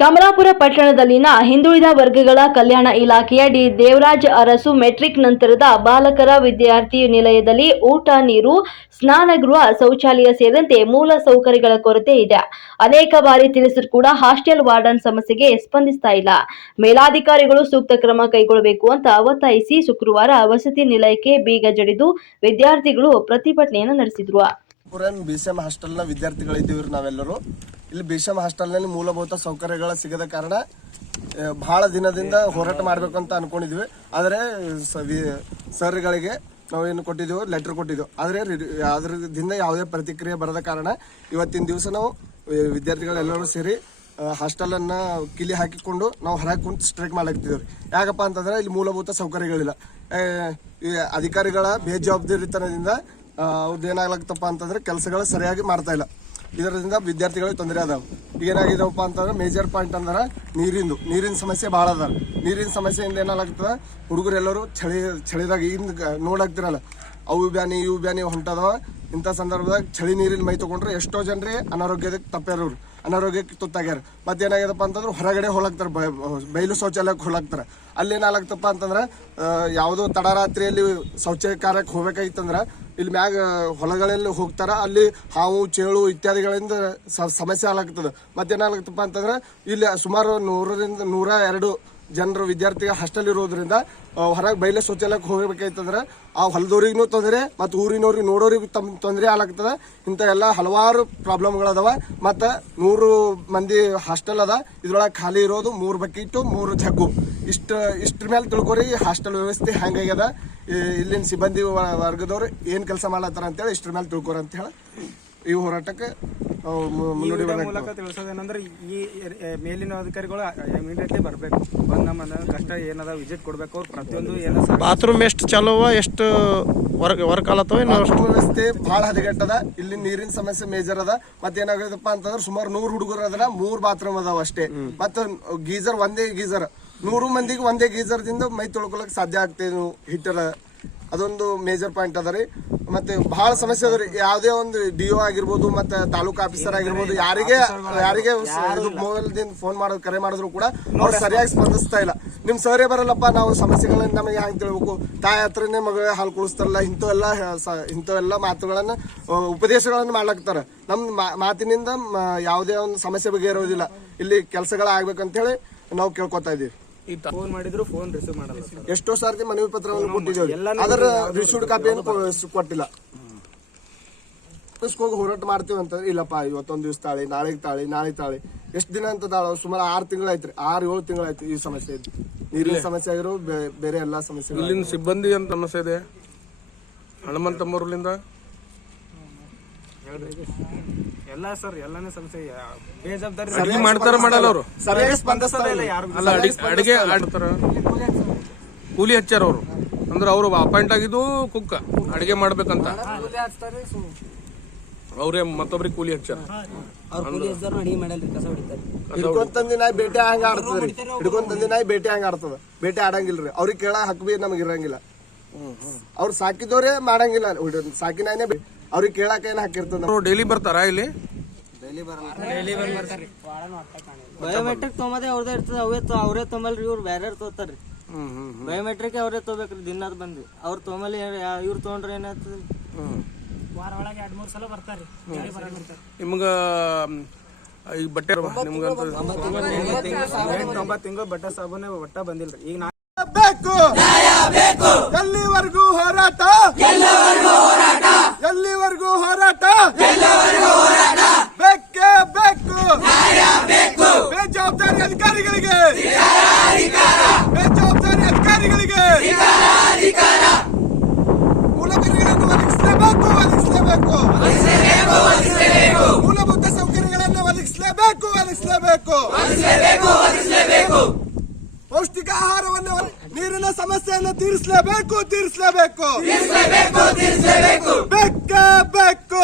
ಕಮಲಾಪುರ ಪಟ್ಟಣದಲ್ಲಿನ ಹಿಂದುಳಿದ ವರ್ಗಗಳ ಕಲ್ಯಾಣ ಇಲಾಖೆಯ ಡಿ. ದೇವರಾಜ್ ಅರಸು ಮೆಟ್ರಿಕ್ ನಂತರದ ಬಾಲಕರ ವಿದ್ಯಾರ್ಥಿ ನಿಲಯದಲ್ಲಿ ಊಟ, ನೀರು ಸ್ನಾನಗೃಹ ಶೌಚಾಲಯ ಸೇರಿದಂತೆ ಮೂಲ ಸೌಕರ್ಯಗಳ ಕೊರತೆ ಇದೆ. ಅನೇಕ ಬಾರಿ ತಿಳಿಸಿದ್ರು ಕೂಡ ಹಾಸ್ಟೆಲ್ ವಾರ್ಡನ್ ಸಮಸ್ಯೆಗೆ ಸ್ಪಂದಿಸ್ತಾ ಇಲ್ಲ. ಮೇಲಾಧಿಕಾರಿಗಳು ಸೂಕ್ತ ಕ್ರಮ ಕೈಗೊಳ್ಳಬೇಕು ಅಂತ ಒತ್ತಾಯಿಸಿ ಶುಕ್ರವಾರ ವಸತಿ ನಿಲಯಕ್ಕೆ ಬೀಗ ಜಡಿದು ವಿದ್ಯಾರ್ಥಿಗಳು ಪ್ರತಿಭಟನೆಯನ್ನು ನಡೆಸಿದ್ರು. ವಿದ್ಯಾರ್ಥಿಗಳಿದ್ದೀವಿ ನಾವೆಲ್ಲರೂ. ಇಲ್ಲಿ ಎಂ ಹಾಸ್ಟೆಲ್ನಲ್ಲಿ ಮೂಲಭೂತ ಸೌಕರ್ಯಗಳ ಸಿಗದ ಕಾರಣ ಬಹಳ ದಿನದಿಂದ ಹೋರಾಟ ಮಾಡಬೇಕು ಅಂತ ಅನ್ಕೊಂಡಿದ್ವಿ. ಆದರೆ ಸರ್ಗಳಿಗೆ ನಾವು ಏನು ಕೊಟ್ಟಿದ್ದೆವು ಲೆಟರ್ ಕೊಟ್ಟಿದ್ದೆವು ಆದರೆ ಅದರಿಂದ ಯಾವುದೇ ಪ್ರತಿಕ್ರಿಯೆ ಬರದ ಕಾರಣ ಇವತ್ತಿನ ದಿವಸ ನಾವು ವಿದ್ಯಾರ್ಥಿಗಳೆಲ್ಲರೂ ಸೇರಿ ಹಾಸ್ಟೆಲ್ ಅನ್ನ ಕಿಲಿ ಹಾಕಿಕೊಂಡು ನಾವು ಹೊರಗೆ ಕುಂತು ಸ್ಟ್ರೈಕ್ ಮಾಡ್ಲಾಗ್ತಿದ್ದೀವಿ. ಯಾಕಪ್ಪ ಅಂತಂದ್ರೆ ಇಲ್ಲಿ ಮೂಲಭೂತ ಸೌಕರ್ಯಗಳಿಲ್ಲ. ಅಧಿಕಾರಿಗಳ ಬೇಜವಾಬ್ದಾರಿತನದಿಂದ ಅವ್ರದ್ದು ಏನಾಗ್ಲತ್ತಪ್ಪ ಅಂತಂದ್ರೆ ಕೆಲಸಗಳು ಸರಿಯಾಗಿ ಮಾಡ್ತಾ ಇಲ್ಲ. ಇದರಿಂದ ವಿದ್ಯಾರ್ಥಿಗಳಿಗೆ ತೊಂದರೆ ಅದಾವ. ಏನಾಗಿದವಪ್ಪ ಅಂತಂದ್ರೆ ಮೇಜರ್ ಪಾಯಿಂಟ್ ಅಂದ್ರೆ ನೀರಿಂದು. ನೀರಿನ ಸಮಸ್ಯೆ ಭಾಳ ಅದ ನೀರಿನ ಸಮಸ್ಯೆಯಿಂದ ಏನಾಗ್ತದ? ಹುಡುಗರೆಲ್ಲರೂ ಚಳಿ, ಚಳಿದಾಗ ಈಗ ನೋಡಾಕ್ತಿರಲ್ಲ ಅವು ಬ್ಯಾನಿ, ಇವು ಬ್ಯಾನಿ ಹೊಂಟದವ. ಇಂಥ ಸಂದರ್ಭದಾಗ ಚಳಿ ನೀರಿನ ಮೈ ತಗೊಂಡ್ರೆ ಎಷ್ಟೋ ಜನರಿಗೆ ಅನಾರೋಗ್ಯದಕ್ಕೆ ತಪ್ಪ್ಯಾರವ್ರು. ಅನಾರೋಗ್ಯಕ್ಕೆ ತುತ್ತಾಗ್ಯಾರ. ಮತ್ತೇನಾಗ್ಯದಪ್ಪ ಅಂತಂದ್ರೆ ಹೊರಗಡೆ ಹೋಲಾಕ್ತಾರೆ ಬಯಲು ಶೌಚಾಲಯಕ್ಕೆ ಹೋಲಾಕ್ತಾರೆ ಅಲ್ಲೇನಾಗ್ತಪ್ಪ ಅಂತಂದ್ರೆ ಆ, ಯಾವುದೋ ತಡರಾತ್ರಿಯಲ್ಲಿ ಶೌಚಾಲಯ ಕಾರ್ಯಕ್ಕೆ ಹೋಗ್ಬೇಕಾಗಿತ್ತಂದ್ರೆ ಇಲ್ಲಿ ಮ್ಯಾಗ ಹೊಲಗಳಲ್ಲಿ ಹೋಗ್ತಾರ ಅಲ್ಲಿ ಹಾವು ಚೇಳು ಇತ್ಯಾದಿಗಳಿಂದ ಸಮಸ್ಯೆ ಮತ್ತೆ ಮತ್ತೇನಾಗ್ತಪ್ಪ ಅಂತಂದ್ರೆ ಇಲ್ಲಿ ಸುಮಾರು ನೂರರಿಂದ ನೂರ ಎರಡು ಜನರು, ವಿದ್ಯಾರ್ಥಿಗಳು ಹಾಸ್ಟೆಲ್ ಇರೋದ್ರಿಂದ ಹೊರಗೆ ಬಯಲು ಶೌಚಾಲಯಕ್ಕೆ ಹೋಗ್ಬೇಕಾಯ್ತಂದ್ರೆ ಆ ಹೊಲದವ್ರಿಗೂ ತೊಂದರೆ ಮತ್ತು ಊರಿನವ್ರಿಗೆ ನೋಡೋರಿಗೂ ತಮ್ಮ ತೊಂದರೆ ಆಗ್ಲಾಗ್ತದೆ. ಇಂಥ ಎಲ್ಲ ಹಲವಾರು ಪ್ರಾಬ್ಲಮ್ಗಳದಾವ ಮತ್ತು ನೂರು ಮಂದಿ ಹಾಸ್ಟೆಲ್ ಅದ. ಇದ್ರೊಳಗೆ ಖಾಲಿ ಇರೋದು ಮೂರು ಬಕೆಟು, ಮೂರು ಜಗ್ಗು. ಇಷ್ಟು, ಇಷ್ಟ್ರ ಮೇಲೆ ತಿಳ್ಕೊರಿ ಹಾಸ್ಟೆಲ್ ವ್ಯವಸ್ಥೆ ಹೆಂಗಾಗ್ಯದ ಇಲ್ಲಿನ ಸಿಬ್ಬಂದಿ ವರ್ಗದವ್ರು ಏನು ಕೆಲಸ ಮಾಡ್ಲತ್ತಾರ ಅಂತೇಳಿ ಇಷ್ಟ್ರ ಮೇಲೆ ತಿಳ್ಕೊರಿ ಅಂತ ಹೇಳಿ ಈ ಹೋರಾಟಕ್ಕೆ ಮುನ್ನುಡಿ ಮೂಲಕ ತಿಳಿಸೋದೇನಂದ್ರೆ ಈ ಮೇಲಿನ ಅಧಿಕಾರಿಗಳು ಇಮಿಡಿಯೇಟ್ಲಿ ಬರಬೇಕು. ಬಂದು ನಮ್ಮ ಕಷ್ಟ ಏನದ ವಿಸಿಟ್ ಕೊಡ್ಬೇಕು. ಅವ್ರು ಪ್ರತಿಯೊಂದು ಏನೋ ಬಾತ್ರೂಮ್ ಎಷ್ಟು ಚಲೋವ ಎಷ್ಟು ವರ್ಕ್ ವರ್ಕ್ ಆಲತ್ತವ ವ್ಯವಸ್ಥೆ ಬಹಳ ಹದಗೆಟ್ಟದ. ಇಲ್ಲಿ ನೀರಿನ ಸಮಸ್ಯೆ ಮೇಜರ್ ಅದ. ಮತ್ತೇನಾಗದಪ್ಪ ಅಂತಂದ್ರೆ ಸುಮಾರು ನೂರು ಹುಡುಗರು ಅದರ ಮೂರು ಬಾತ್ರೂಮ್ ಅದಾವ ಅಷ್ಟೇ. ಮತ್ತೆ ಗೀಜರ್ ಒಂದೇ ಗೀಜರ್. ನೂರು ಮಂದಿಗೆ ಒಂದೇ ಗೀಸರ್ದಿಂದ ಮೈ ತೊಳ್ಕೊಳಕ್ ಸಾಧ್ಯ ಆಗ್ತೇವೆ ಹಿಟ್ಟರ. ಅದೊಂದು ಮೇಜರ್ ಪಾಯಿಂಟ್ ಅದ ರೀ. ಮತ್ತೆ ಬಹಳ ಸಮಸ್ಯೆ ಅದ ರೀ. ಯಾವುದೇ ಒಂದು ಡಿ ಒ ಆಗಿರ್ಬೋದು ಮತ್ತೆ ತಾಲೂಕು ಆಫೀಸರ್ ಆಗಿರ್ಬೋದು ಯಾರಿಗೆ ಯಾರಿಗೆ ಮೊಬೈಲ್ದಿಂದ ಫೋನ್ ಮಾಡೋದು ಕರೆ ಮಾಡಿದ್ರು ಕೂಡ ಅವ್ರು ಸರಿಯಾಗಿ ಸ್ಪಂದಿಸ್ತಾ ಇಲ್ಲ. ನಿಮ್ ಸರೇ ಬರಲ್ಲಪ್ಪ ನಾವು ಸಮಸ್ಯೆಗಳನ್ನ ನಮಗೆ ಹೆಂಗ್ ತಿಳ್ಬೇಕು? ತಾಯಿ ಹತ್ರನೇ ಮಗಳ ಹಾಲು ಕುಡಿಸ್ತಾರಲ್ಲ ಇಂಥವೆಲ್ಲ ಇಂಥವೆಲ್ಲ ಮಾತುಗಳನ್ನ ಉಪದೇಶಗಳನ್ನ ಮಾಡ್ಲಾಕ್ತಾರ. ನಮ್ ಮಾ- ಮಾತಿನಿಂದ ಯಾವುದೇ ಒಂದು ಸಮಸ್ಯೆ ಬಗೆಹರೋದಿಲ್ಲ ಇಲ್ಲಿ ಕೆಲಸಗಳ ಆಗ್ಬೇಕಂತ ಹೇಳಿ ನಾವು ಕೇಳ್ಕೊತಾ ಇದೀವಿ ಫೋನ್ ಮಾಡಿದ್ರು ಫೋನ್ ರಿಸೀವ್ ಮಾಡಲ್ಲ ಸರ್ ಎಷ್ಟೋ ಸಾರ್ತಿ ಮನವಿ ಪತ್ರವನ್ನು ಕೊಟ್ಟಿದ್ದೇವೆ. ಎಲ್ಲಾನು ಅದರ ರಿಸೀವ್ಡ್ ಕಾಪಿಯನ್ನು ಕೊ- ಕೊಟ್ಟಿಲ್ಲ. ಆಫೀಸ್ಗೆ ಹೋಗಿ ಹೋರಾಟ ಮಾಡ್ತೀವಿ ಅಂತ ಇಲ್ಲಪ್ಪ ಇವತ್ತೊಂದು ದಿವಸ ತಾಳಿ ನಾಳೆಗೆ ತಾಳಿ ನಾಳೆ ತಾಳಿ. ಎಷ್ಟು ದಿನ ಅಂತ ತಾಳ? ಸುಮಾರು ಆರು ತಿಂಗಳಾಯ್ತು ರೀ ಆರು ಏಳು ತಿಂಗಳಾಯ್ತು ಈ ಸಮಸ್ಯೆ. ಇದ್ದು ನೀರಿನ ಸಮಸ್ಯೆ ಆಗಿರೋ ಬೇರೆ ಎಲ್ಲಾ ಸಮಸ್ಯೆ ಇಲ್ಲಿನ ಸಿಬ್ಬಂದಿ ಅಂತ ಸಮಸ್ಯೆ ಇದೆ? ಹನುಮಂತಮ್ಮೂರ್ಲಿಂದ ಎಲ್ಲ ಸರ್ ಎಲ್ಲಾನೇ ಸಮಸ್ಯೆ. ಬೇಜವಾಬ್ದಾರಿ ಅಡಿಗೆ ಮಾಡ್ತಾರ ಮಾಡಲ್ಲ ಅವರು. ಸರಿಯಾಗಿ ಸ್ಪಂದಿಸ್ತಾ ಇಲ್ಲ ಯಾರು. ಅಲ್ಲ ಅಡಿಗೆ ಅಡಿಗೆ ಮಾಡ್ತಾರ ಕೂಲಿ ಹಚ್ಚಾರ ಅವರು. ಅಂದ್ರೆ ಅವರು ಅಪಾಯಿಂಟ್ ಆಗಿದ್ದು ಕುಕ್ಕ. ಅಡಿಗೆ ಮಾಡ್ಬೇಕಂತ. ಅವ್ರೇ ಮತ್ತೊಬ್ರಿಗೆ ಕೂಲಿ ಹಚ್ಚಾರ ಹಿಡ್ಕೊಂಡ್ ತಂದಿ ನಾಯಿ ಬೇಟೆ ಹಂಗ ಆಡ್ತದ್ರಿ. ಹಿಡ್ಕೊಂಡ್ ತಂದಿ ನಾಯಿ ಬೇಟೆ ಹಂಗ ಆಡ್ತದ. ಬೇಟೆ ಆಡಂಗಿಲ್ರಿ. ಅವ್ರಿಗೆ ಕೇಳ ಹಕ್ ಬಿ ನಮಗ್ ಇರಂಗಿಲ್ಲ. ಅವ್ರು ಸಾಕಿದವ್ರೆ ಮಾಡಂಗಿಲ್ಲ. ಸಾಕಿನ ಅವ್ರಿಗೆ ಕೇಳಕ್ಕೆ ಏನ್ ಹಾಕಿರ್ತದ? ಅವರು ಡೈಲಿ ಬರ್ತಾರ ಇಲ್ಲಿ? ಬಯೋಮೆಟ್ರಿಕ್ ತೊಗೊಂಬದೇ ಅವ್ರದೇ ಇರ್ತದೆ. ಅವೇ ತೊ ಅವರೇ ತೊಂಬಲ್ರಿ ಇವ್ರು ಬೇರೆ ಹ್ಮ್ ಬಯೋಮೆಟ್ರಿಕ್ ಅವರೇ ತೊಗೋಬೇಕ್ರಿ ದಿನದ ಬಂದು. ಅವ್ರು ತೊಗೊಂಬಲ್ಲಿ ಇವ್ರು ತೊಗೊಂಡ್ರೆ ಏನಾಗ್ತದೆ ಹ್ಞೂ ನಿಮ್ಗೆ ಈ ಬಟ್ಟೆ ನಿಮ್ಗಂತ ಎಂಟು ಒಂಬತ್ತು ತಿಂಗಳು ಬಟ್ಟೆ ಸಾಬೂನೆ ಒಟ್ಟ ಬಂದಿಲ್ರಿ. ಈಗ ನಾವು ಬೇಕು! ಎಲ್ಲಿವರೆಗೂ ಹೋರಾಟ? ಒದಗಿಸಲೇಬೇಕು ಒದಗಿಸಲೇಬೇಕು ಒದಗಿಸಲೇಬೇಕು ಪೌಷ್ಟಿಕ ಆಹಾರವನ್ನು ನೀರಿನ ಸಮಸ್ಯೆಯನ್ನು ತೀರಿಸಲೇಬೇಕು ತೀರಿಸಲೇಬೇಕು. ಬೇಕು ಬೇಕು.